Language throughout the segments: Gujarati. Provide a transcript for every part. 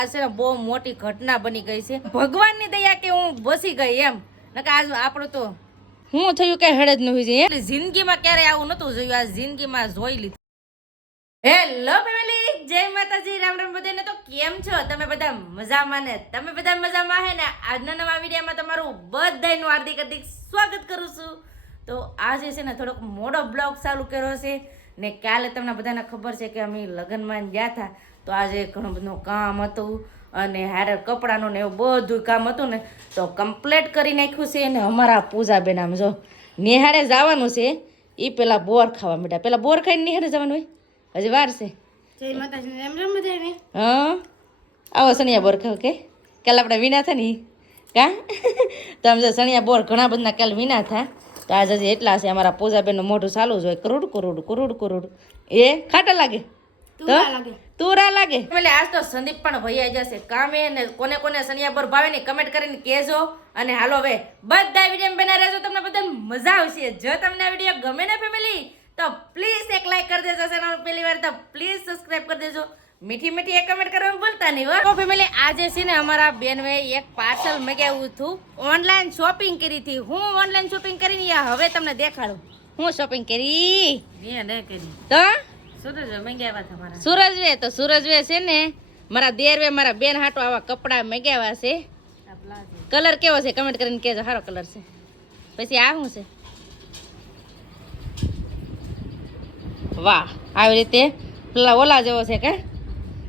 આ છે ને બહુ મોટી ઘટના બની ગઈ છે. ભગવાનની દયા કે હું બસી ગઈ એમ. નકર આજ આપણું તો હું થયું કઈ હેડ જ ન હોય છે. જિંદગીમાં ક્યારે આવું નતું જોયું, આ જિંદગીમાં જોઈ લીધું. હેલો ફેમિલી, જય માતાજી, રામ રામ બધાને. તો કેમ છો તમે બધા? મજામાં ને? તમે બધા મજામાં હે ને? આજના નવા વિડીયોમાં તમારું બધાનું હાર્દિક હાર્દિક સ્વાગત કરું છું. તો આજે છે ને થોડોક મોડો બ્લોગ ચાલુ કર્યો છે ને કાલે તમને બધાને ખબર છે કે અમે લગ્નમાં ગયા હતા. તો આજે ઘણું બધું કામ હતું અને હારે કપડાનું ને એવું બધું કામ હતું ને તો કમ્પ્લીટ કરી નાખ્યું છે. ને અમારા પૂજાબેન આમ જો નિહાળે જવાનું છે, એ પેલા બોર ખાવા માંડ્યા. પેલા બોર ખાઈને નિહાળે જવાનું હોય, હજી વાર છે. જય માતાજી, રામ રામ બધાને. હા આવો સણિયા બોર ખાવ કે કાલે આપણે વિના થાય ને કા તો આમ જો સણિયા બોર ઘણા બધા કાલે વિના થાય. તો આજે હજી એટલા છે. અમારા પૂજાબેનનું મોઢું ચાલુ જ હોય કરોડ કરોડ કરોડ કરોડ. એ ખાટા લાગે તો તુરા લાગે. એટલે આજ તો સંદીપ પણ ભૈયા જશે કામે ને કોને કોને સણિયા બોર ભાવે ને કમેન્ટ કરીને કહેજો. અને હાલો હવે બધા વિડીયો બના રહેજો, તમને બધાને મજા આવશે. જો તમને આ વિડીયો ગમે ને ફેમિલી તો પ્લીઝ એક લાઈક કરી દેજો, ચેનલ પહેલી વાર તો પ્લીઝ સબસ્ક્રાઇબ કરી દેજો, મીઠી મીઠી એક કમેન્ટ કરવાનું ભૂલતા નહીં હો. તો ફેમિલી આજે છે ને અમારા બેનવે એક પાર્સલ મગાવ્યું હતું, ઓનલાઈન શોપિંગ કરી હતી. હું ઓનલાઈન શોપિંગ કરીને હવે તમને દેખાડું હું શોપિંગ કરી. તો સુરજવે તો સુરજવે છે ને મારા દેરવે મારા બેન હાટો આવા કપડા મગાવ્યા છે. કલર કેવો છે કમેન્ટ કરીને કહેજો, સારો કલર છે. પછી આ શું છે? વાહ, આવી રીતે પેલા ઓલા જેવો છે કે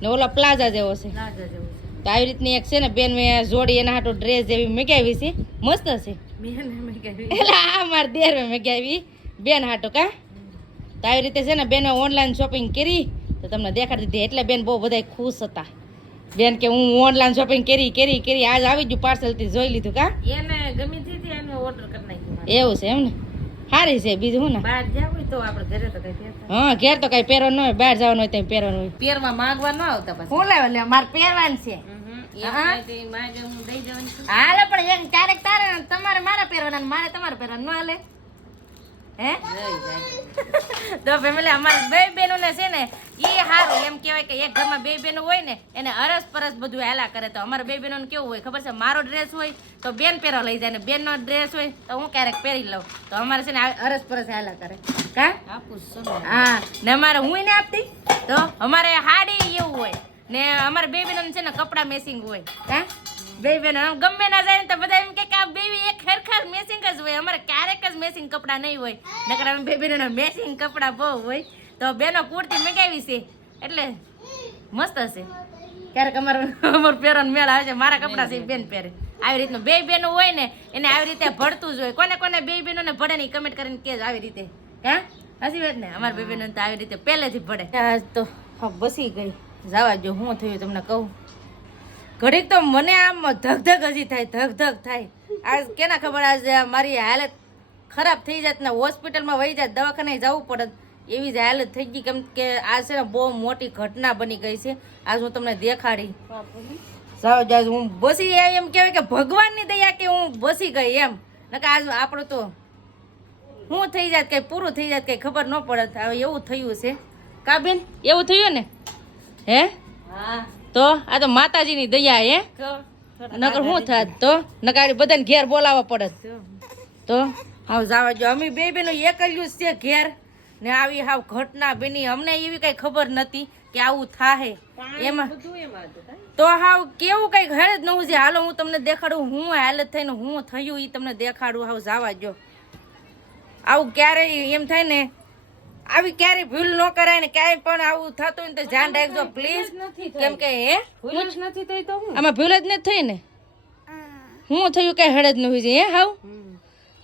ને ઓલા પ્લાઝા જેવો છે. તો આવી રીતની એક છે ને બેન મેં જોડી એના હાટો ડ્રેસ જેવી મગાવી છે, મસ્ત છે. એટલે આ મારા દેર મેં મગાવી બેન હાટો કા. તો આવી રીતે છે ને બેને ઓનલાઈન શોપિંગ કરી તો તમને દેખાડી દીધી. એટલે બેન બહુ બધા ખુશ હતા. બેન કે હું ઓનલાઈન શોપિંગ કરી આજ આવી ગયું પાર્સલ થી જોઈ લીધું કા. એને ગમી હતી એને ઓર્ડર કરી નાખ્યું. એવું છે એમ ને, સારી છે. બીજું હું ને બહાર જાવ તો આપણે ઘરે તો કઈ હા ઘેર તો કઈ પહેરવાનું હોય, બહાર જવાનું હોય તો પહેરવાનું હોય. પહેરવા માંગવા ન આવતા પછી હું લાવ લે મારે પહેરવાનું છે. હાલે પણ એક ક્યારેક તારે તમારે મારા પહેરવાના મારે તમારે પહેરવાનું ન હાલે હે. તો ફેમિલી અમારા બે બહેનો ને છે ને એ સારું એમ કહેવાય કે એક ઘરમાં બે બહેનો હોય ને એને અરસ પરસ બધું હેલા કરે. તો અમારા બે બહેનોને કેવું હોય ખબર છે, મારો ડ્રેસ હોય તો બેન પહેરવા લઈ જાય ને બેનનો ડ્રેસ હોય તો હું ક્યારેક પહેરી લઉં. તો અમારે છે ને અરસ પરસ હેલા કરે કા. હા ને અમારે હું ને આપતી તો અમારે હાડી એવું હોય ને અમારે બે બહેનોને છે ને કપડાં મેચિંગ હોય કા. બે બહેનો ગમે ના જાય ને તો બધા એમ કે આ બે એક ખરખર મેચિંગ જ હોય. અમારે ક્યારેક જ મેચિંગ કપડાં નહીં હોય, નકર અમે બે બહેનોના મેચિંગ કપડાં બહુ હોય. તો બેનો કુર્તી મગાવી છે એટલે મસ્ત હશે. ક્યારેક અમારું પહેરવાનો મેળ આવે છે. મારા કપડાં છે બેન પહેરે. આવી રીતનું બે બહેનો હોય ને એને આવી રીતે ભળતું જ હોય. કોને કોને બે બહેનોને ભળે નહીં કમેન્ટ કરીને કહેજો આવી રીતે હા. હસી વાત ને અમારા બે બહેનો તો આવી રીતે પહેલેથી ભળે. આજ તો હા બસી ગઈ. જવા જો હું થયું તમને કહું. ઘડીક તો મને આમ ધગધગ હજી થાય, ધગધગ થાય. આજ કેના ખબર આજ મારી હાલત ખરાબ થઈ જાત ને હોસ્પિટલમાં વહી જાત, દવાખાને જવું પડે એવી જ હાલત થઈ ગઈ. કેમ કે આ છે ને બહુ મોટી ઘટના બની ગઈ છે. આજ હું તમને દેખાડી સાવ આજ હું બસી એમ કહેવાય કે ભગવાનની દયા કે હું બસી ગઈ એમ. નકર આજ આપણું તો શું થઈ જાત કઈ પૂરું થઈ જાત કઈ ખબર ન પડે. હવે એવું થયું છે કા બેન? એવું થયું ને હે? હા તો આ તો માતાજીની દયા હે. નકર શું થાત તો નકર બધાને ઘેર બોલાવવા પડે તો હાવ જવા જો. અમે બે બેનો એકલ્યું છે ઘેર ને આવી હાવ ઘટના બની. અમને એવી કઈ ખબર નથી કે આવું થાહે એમાં. તો હાવ કેવું કઈક હેડ જ નવું છે. હાલો હું તમને દેખાડું હું હાલત થઈને હું થયું એ તમને દેખાડું. હાવ જવા જો. આવું ક્યારેય એમ થાય ને આવી ક્યારેય ભૂલ ન કરાય ને ક્યાંય પણ આવું થતું હોય ને તો ધ્યાન રાખજો પ્લીઝ. કેમ કે હે નથી થઈ તો આમાં ભૂલ જ નથી થઈ ને હું થયું કઈ હેડ જ નહીં છે હે હાવ.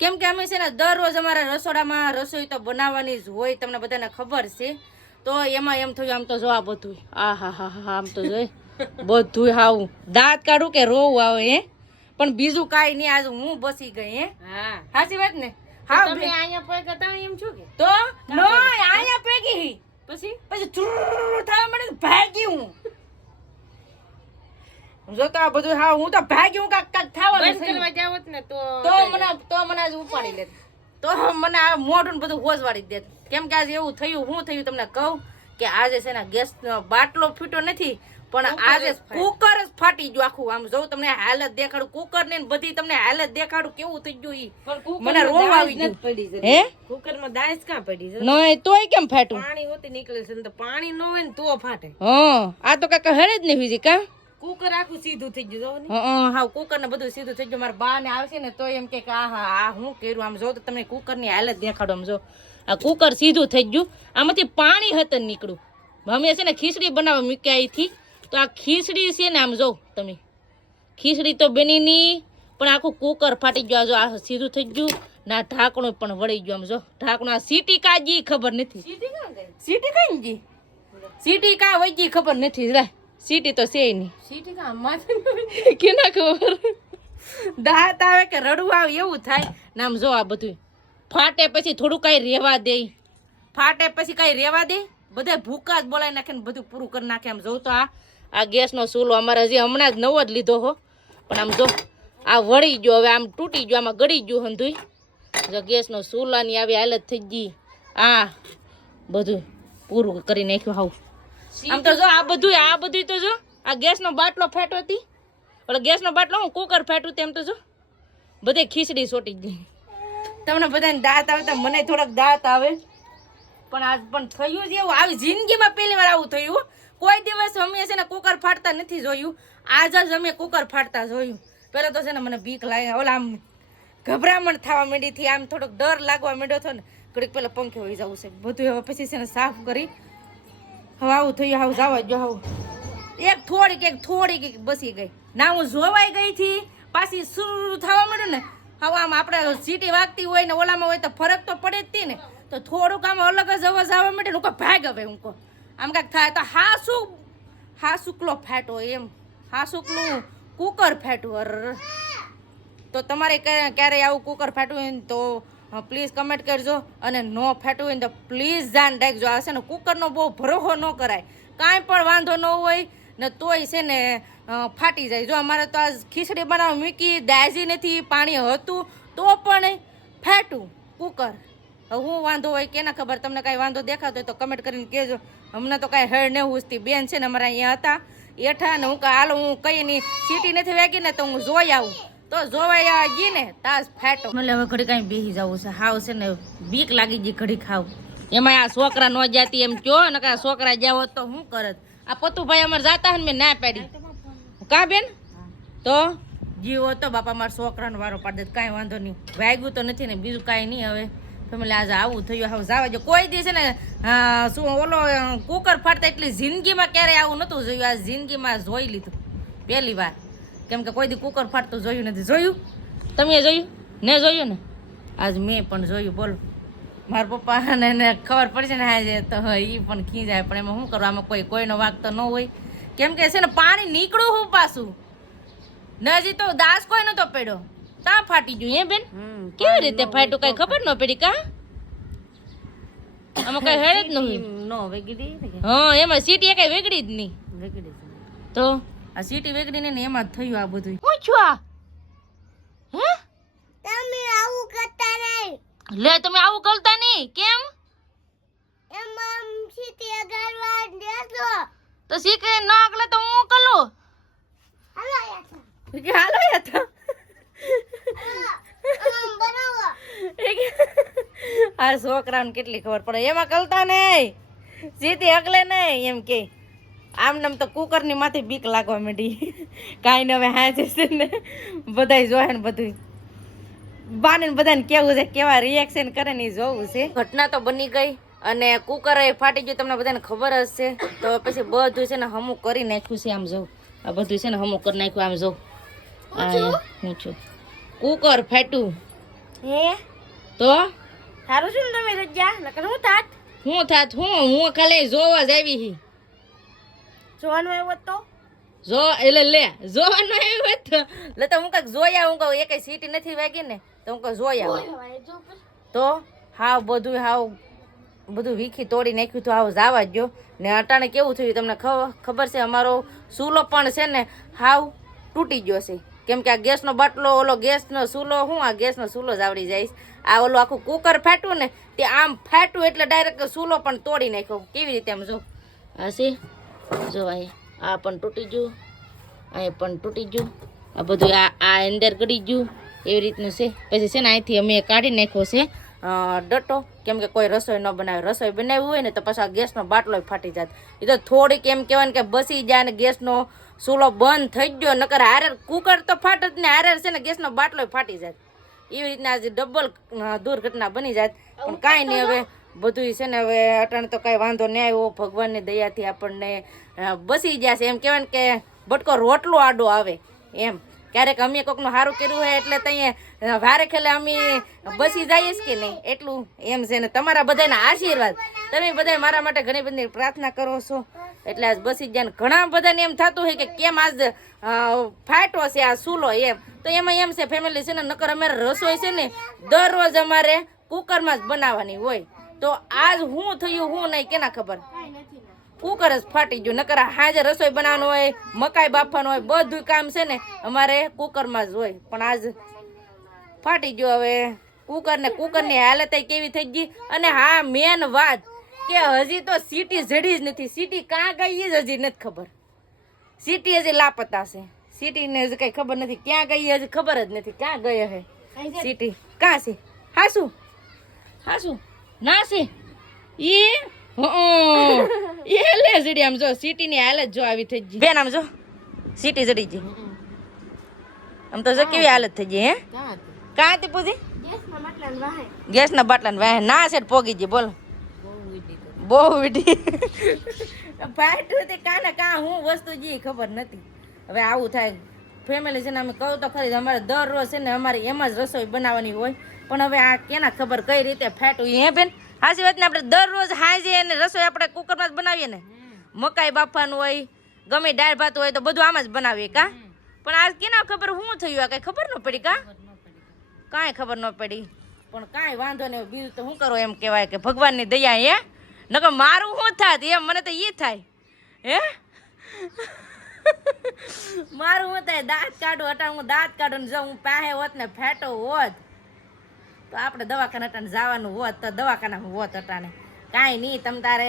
કેમ કે અમે છે ને દરરોજ અમારા રસોડામાં રસોઈ તો બનાવવાની જ હોય, તમને બધાને ખબર છે. તો એમાં એમ થયું આમ તો જો આ બધું આ હા હા હા આમ તો જોઈ બધું હાવ દાંત કાઢું કે રોવું આવે હે. પણ બીજું કાંઈ નહીં. આજ હું બસી ગઈ હે. હા સાચી વાત ને. હા તમે અહીંયા પૈકા તમે એમ છો કે તો નો અહીંયા પેગી પછી થવા મને ભાગી હું જો તો આ બધું હા હું તો ભાગી હું કાક કાક થવાનું કરવા જાવત ને તો મને આજ ઉપાડી લે તો મને આ મોઢું બધું હોજવાડી દે. કેમ કે આજે એવું થયું હું થયું તમને કહું કે આજે છે ને ગેસનો બાટલો ફૂટ્યો નથી પણ આજે કુકર જ ફાટી ગયું આખું. આમ જોઉં તમને હાલત દેખાડું કુકર ને બધી તમને હાલત દેખાડું કેવું થઈ ગયું ઈ. મને રોવ આવી ગયું. હે કુકર માં દાસ કાં પડી છે? નહીં તોય કેમ ફાટ્યું? પાણી હોતી નીકળે છે ને તો પાણી ન હોય ને તો ફાટે. હા આ તો કાકા હેડે જ નહીં બીજી કા. કુકર આખું સીધું થઈ ગયું જો ને. હા કુકર ને બધું સીધું થઈ ગયું. મારા બા ને આવશે ને તો એમ કે આ હું કર્યું. આમ જો તો તમને કુકર ની હાલત દેખાડો. આમ જો આ કુકર સીધું થઈ ગયું. આમાંથી પાણી હતું નીકળ્યું. મમ્મીએ છે ને ખીચડી બનાવવા મૂક્યા અહીંથી તો આ ખીચડી છે ને આમ જો તમે ખીચડી તો બની ની પણ આખું કુકર ફાટી ગયું. જો આ સીધું થઈ ગયું ના ઢાંકણું પણ વળી ગયું. આમ જો ઢાંકણું આ સીટી કાજી ખબર નથી. સીટી કઈ જી સીટી કા વઈ ગઈ ખબર નથી. સીટી તો છે નહીં. સીટી કાં માથે કેના ખબર દાંત આવે કે રડવું આવે એવું થાય. નામ જો આ બધું ફાટે પછી થોડું કઈ રેવા દે. ફાટે પછી કઈ રેવા દે. બધા ભૂકા જ બોલાવી નાખે ને બધું પૂરું કરી નાખે. આમ જોઉં તો આ ગેસનો ચૂલો અમારે હજી હમણાં જ નવો જ લીધો હો પણ આમ જો આ વળી ગયો. હવે આમ તૂટી ગયો. આમાં ગળી ગયું હંધુય. જો ગેસનો ચૂલાની આવી હાલત થઈ ગઈ. આ બધું પૂરું કરી નાખ્યું. હાવ આમ તો જો આ બધું તો જો આ ગેસનો બાટલો ફાટ્યો હતી. ઓલો ગેસનો બાટલો હું કુકર ફાટ્યું તેમ તો જો બધે ખીચડી સોટી ગઈ. તમને બધાને દાંત આવે તો મને થોડાક દાંત આવે પણ આજ પણ થયું જ એવું. આવી જિંદગીમાં પહેલી વાર આવું થયું. કોઈ દિવસ અમે છે ને કુકર ફાટતા નથી જોયું. આજ જ અમે કુકર ફાટતા જોયું. પહેલાં તો છે ને મને બીક લાગે. ઓલા આમ ગભરામણ થવા માંડી હતી. આમ થોડોક ડર લાગવા માંડ્યો હતો ને ઘડીક પહેલાં પંખે હોઈ જવું છે બધું. હવે પછી છે ને સાફ કરી હવે આવું થયું. આવું જવા જો આવું એક થોડીક બસી ગઈ ના. હું જોવાઈ ગઈ હતી પાછી શરૂ થવા માંડ્યું ને. હવે આમ આપણે સીટી વાગતી હોય ને ઓલામાં હોય તો ફરક તો પડે જ હતી ને. તો થોડુંક આમ અલગ જ અવાજ આવવા માંડે ને હું ભાગ હવે હું કહું આમ કાંઈક થાય તો હા શુકલો ફાટો એમ. હા શુકલું કુકર ફાટ્યું. અર તો તમારે ક્યારેય આવું કુકર ફાટ્યું હોય ને તો પ્લીઝ કમેન્ટ કરજો. અને નો ફાટ્યું હોય ને તો પ્લીઝ ધ્યાન રાખજો. આ છે ને કુકરનો બહુ ભરોસો ન કરાય. કાંઈ પણ વાંધો ન હોય ને તોય છે ને ફાટી જાય. જો અમારે તો આ ખીચડી બનાવવા મૂકી દાજી નથી પાણી હતું તો પણ ફાટ્યું કુકર. હું વાંધો હોય કેના ખબર. તમને કાંઈ વાંધો દેખાતો હોય તો કમેન્ટ કરીને કહેજો. અમને તો કાંઈ હેડ નહીં ઉસતી. બેન છે ને અમારા અહીંયા હતા એઠા ને હું હાલો હું કઈ નહીં સીટી નથી વાગી ને તો હું જોઈ આવું. તો જોવાઈ ગઈ ને તાસ ફાટો. એટલે હવે ઘડી કાંઈ બેસી જવું છે. હાવ છે ને બીક લાગી ગઈ ઘડી ખાવ. એમાં આ છોકરા ન જાતી એમ કયો ને કે છોકરા જાવ તો શું કરત. આ પતુભાઈ અમારે જાતા ને મેં ના પાડી. કા બેન તો જીવો તો બાપા મારા છોકરાનો વારો પાડી દે. કાંઈ વાંધો નહીં વાગ્યું તો નથી ને બીજું કાંઈ નહીં. હવે ફેમિલી આજે આવું થયું. હવે જવા જો કોઈ દી છે ને શું ઓલો કુકર ફાટતા એટલી જિંદગીમાં ક્યારેય આવું નહોતું જોયું. આ જિંદગીમાં જોઈ લીધું પહેલી વાર. કેમ કે કોઈ દી કુકર ફાટતું જોયું નથી. જોયું તમે જોયું ને જોયું ને આજ મેં પણ જોયું. બોલો મારા પપ્પાને ખબર પડશે ને આજે તો એ પણ ખીજાય. પણ એમાં શું કરવા આમાં કોઈનો વાગ તો ન હોય. કેમ કે છે ને પાણી નીકળ્યું હું પાછું ને હજી તો દાસ કોઈ નતો પડ્યો તા ફાટી ગયું. એ બેન કેવી રીતે ફાટ્યું કઈ ખબર ન પડી કા. આમાં કઈ હેડ જ નહીં. હા એમાં સીટી કઈ વેગડી જ નહીં. તો આ સીટી વેગડી ને એમાં જ થયું આ બધું. હું છું આ હે તમે આવું કરતા નહીં. લે તમે આવું કરતા નહીં કેમ. એમાં સીટી અગાડવા દેજો તો સીટી ન અગલે તો હું કરું. હાલો યાર આ છોકરાને કેટલી ખબર પડે. એમાં કલતા નહીં સીધી અગલે નહીં એમ કે આમ નામ તો કુકર ની માથે બીક લાગવા માંડી. કાંઈ ને હવે હા છે ને બધા જોવે ને બધું બાને બધાને કેવું છે કેવા રિએક્શન કરે ને જોવું છે. ઘટના તો બની ગઈ અને કુકર એ ફાટી ગયું તમને બધાને ખબર જ છે. તો પછી બધું છે ને હમું કરી નાખ્યું છે. આમ જો આ બધું છે ને હમું કરી નાખ્યું. આમ જો હું છું કુકર ફાટ્યું. હે તો સારું છે ને તમે રજા નકર હું થાત હું ખાલી જોવા જ આવી હી. જોવાનું આવ્યો તો જો એટલે લે જોવાનું આવ્યો તો લે તો હું કઈક જોયા. હું કહું એ કઈ સીટી નથી વાગી ને તો હું કઈ જોયા. તો હાવ બધું વીખી તોડી નાખ્યું. તો હાવ જવા જ ગયો ને અટાણે કેવું થયું તમને ખબર છે. અમારો ચૂલો પણ છે ને હાવ તૂટી ગયો છે. કેમ કે આ ગેસનો બાટલો ઓલો ગેસનો ચૂલો હું આ ગેસનો ચૂલો જ આવડી જાય. આ ઓલું આખું કુકર ફાટ્યું ને તે આમ ફાટ્યું એટલે ડાયરેક્ટ ચૂલો પણ તોડી નાખ્યો. કેવી રીતે આમ જો હશે જો આ પણ તૂટી ગયું, અહીં પણ તૂટી ગયું, આ બધું આ અંદર ગળી ગયું એવી રીતનું છે. પછી છે ને અહીંથી અમે કાઢી નાખ્યો છે ડટો, કેમ કે કોઈ રસોઈ ન બનાવે. રસોઈ બનાવી હોય ને તો પછી આ ગેસનો બાટલો ફાટી જાય. એ તો થોડીક એમ કહેવાય ને કે બસી જાય ને ગેસનો ચૂલો બંધ થઈ ગયો, નકર હારે કુકર તો ફાટ જ ને હારે છે ને ગેસનો બાટલો ફાટી જાય. એવી રીતના આજે ડબલ દુર્ઘટના બની જાય. પણ કાંઈ નહીં, હવે બધું છે ને હવે અટાણે તો કાંઈ વાંધો નહીં આવ્યો. ભગવાનની દયાથી આપણને બસી ગયા છે. એમ કહેવાય ને કે બટકો રોટલો આડો આવે એમ. ક્યારેક અમે કોકનું સારું કર્યું હોય એટલે ત્યાં વારે ખેલે અમે બસી જઈએ કે નહીં, એટલું એમ છે ને. તમારા બધાના આશીર્વાદ, તમે બધા મારા માટે ઘણી બધી પ્રાર્થના કરો છો એટલે આજ બસી ગયા. ને ઘણા બધાને એમ થતું હોય કે કેમ આજ ફાટ્યો છે આ ચૂલો એમ. તો એમાં એમ છે ફેમિલી છે ને, નકર અમારે રસોઈ છે ને દરરોજ અમારે કુકરમાં જ બનાવવાની હોય. તો આજ શું થયું શું નહીં કેના ખબર, કુકર જ ફાટી ગયું. નકર હાજે રસોઈ બનાવવાનું હોય, મકાઈ બાફવાનું હોય, બધું કામ છે ને અમારે કુકરમાં જ હોય. પણ આજ ફાટી ગયો. હવે કુકરની હાલત કેવી થઈ ગઈ. અને હા, મેન વાત કે હજી તો સીટી જડી જ નથી. સીટી ક્યાં ગઈ જ હજી નથી ખબર. સીટી હજી લાપતા છે. સીટીને હજી કઈ ખબર નથી ક્યાં ગઈ, હજી ખબર જ નથી ક્યાં ગઈ હે સીટી. ક્યાં છે? હાસુ હાસુ ના છે એ લે જડી. આમ જો સીટીની હાલત જો આવી થઈ ગઈ બેન. આમ જો સીટી જડી ગઈ. આમ તો જો કેવી હાલત થઈ ગઈ. હે કાં હતી પૂછી? ગેસના બાટલા વાહે ના છે પોગી ગઈ. બોલો બહુ વીટી ફાટ્યું તે કાને કાં હું વસ્તુ જી ખબર નથી. હવે આવું થાય ફેમિલી છે ને. અમે કહું તો ખરી અમારે દરરોજ છે ને અમારે એમ જ રસોઈ બનાવવાની હોય. પણ હવે આ કેના ખબર કઈ રીતે ફાટ્યું. હે બેન હાચી વાત ને. આપણે દરરોજ હાજે અને રસોઈ આપણે કુકરમાં જ બનાવીએ ને. મકાઈ બાફવાનું હોય, ગમે દાળ ભાત હોય તો બધું આમ જ બનાવીએ કા. પણ આજ કેના ખબર શું થયું, આ કઈ ખબર ન પડી કા. કાંઈ ખબર ન પડી. પણ કાંઈ વાંધો નહીં. બીજું તો શું કરો, એમ કહેવાય કે ભગવાનની દયા. હે નકર મારું શું થાત એમ, મને તો એ થાય. હે મારું શું થાય, દાંત કાઢું. અટાણ હું દાંત કાઢું ને જો હું પાસે હોત ને ફેટો હોત તો આપણે દવાખાને અટાણે જવાનું હોત તો દવાખાનામાં હોત અટાણે. કાંઈ નહીં, તમ તારે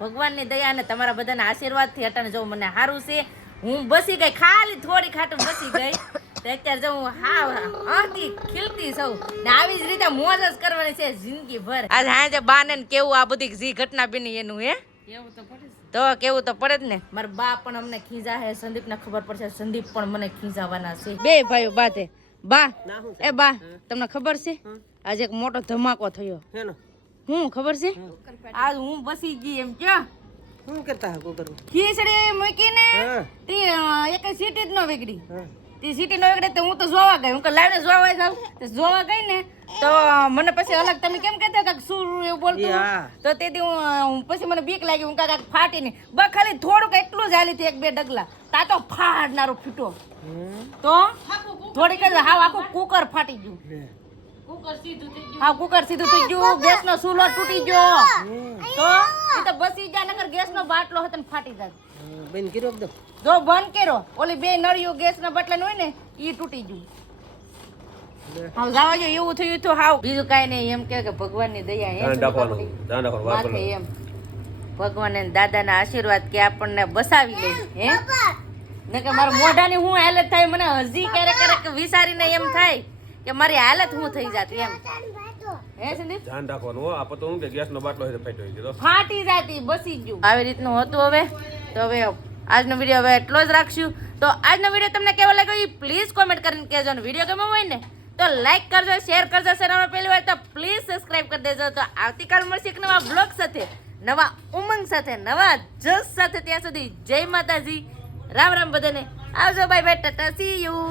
ભગવાનની દયા ને તમારા બધાના આશીર્વાદથી અટાણે જો મને સારું છે. હું બસી ગઈ, ખાલી થોડી ખાટું બસી ગઈ. તો અત્યારે જો હું હાથી ખીલતી સૌ ને આવી જ રીતે મોજ જ કરવાની છે જિંદગી ભર. આજ હાજે બાને કેવું આ બધી જે ઘટના બની એનું. હે તો કેવું તો પડે જ ને. મારા બા પણ અમને ખીજા હે, સંદીપને ખબર પડશે, સંદીપ પણ મને ખીજાવાના છે. બે ભાઈઓ બાતે બા એ બા તમને ખબર છે આજે એક મોટો ધમાકો થયો. હું ખબર છે આજ હું બસી ગઈ. એમ ક્યાં શું કરતા કુકર ખીચડી મૂકીને તે એક સીટી જ ન વેગડી. તે સીટી ન વેગડે તો હું તો જોવા ગઈ. હું કે લાવીને જોવા જાવ. તો જોવા ગઈ ને તો મને પછી અલગ તમે કેમ કહેતા કાક શું એવું બોલતું. તો તેથી હું પછી મને બીક લાગી. હું કાક ફાટી નહીં બસ ખાલી થોડુંક એટલું જ હાલી એક બે ડગલા તા તો ફાડનારો ફીટો. તો થોડીક જ હાવ આખું કુકર ફાટી ગયું. હા કુકર સીધું થઈ ગયું. ગેસનો ચૂલો તૂટી ગયો. તો એ તો બસી જાય નકર ગેસનો બાટલો હતો ને ફાટી જાય. બંધ કર્યો એકદમ. જો બંધ કર્યો ઓલી બે નળીઓ ગેસના બાટલા હોય ને એ તૂટી ગયું. હા જવા જો એવું થયું તો હાવ બીજું કાંઈ નહીં. એમ કે ભગવાનની દયા માથે એમ ભગવાન દાદાના આશીર્વાદ કે આપણને બસાવી લે. હે ને કે મારા મોઢાની હું હાલત થાય મને હજી ક્યારેક ક્યારેક વિચારીને એમ થાય કે મારી હાલત હું થઈ જાતી એમ. હે સંદીપ ધ્યાન રાખવાનું. આપો તો હું કે ગેસનો બાટલો છે ફાટ્યો ગયો ફાટી જાતી બસી ગયું. આવી રીતનું હતું. હવે તો હવે આજનો વિડીયો હવે એટલો જ રાખશું. તો આજનો વિડીયો તમને કેવો લાગ્યો એ પ્લીઝ કોમેન્ટ કરીને કહેજો. વિડીયો ગમ્યો હોય ને તો લાઈક કરજો, શેર કરજો. ચેનલ પહેલી વાર તો પ્લીઝ સબસ્ક્રાઇબ કરી દેજો. તો આવતીકાલ મળશે એક નવા બ્લોગ સાથે, નવા ઉમંગ સાથે, નવા જસ સાથે. ત્યાં સુધી જય માતાજી, રામ રામ બધાને. આવજો, bye bye, Tata, C you.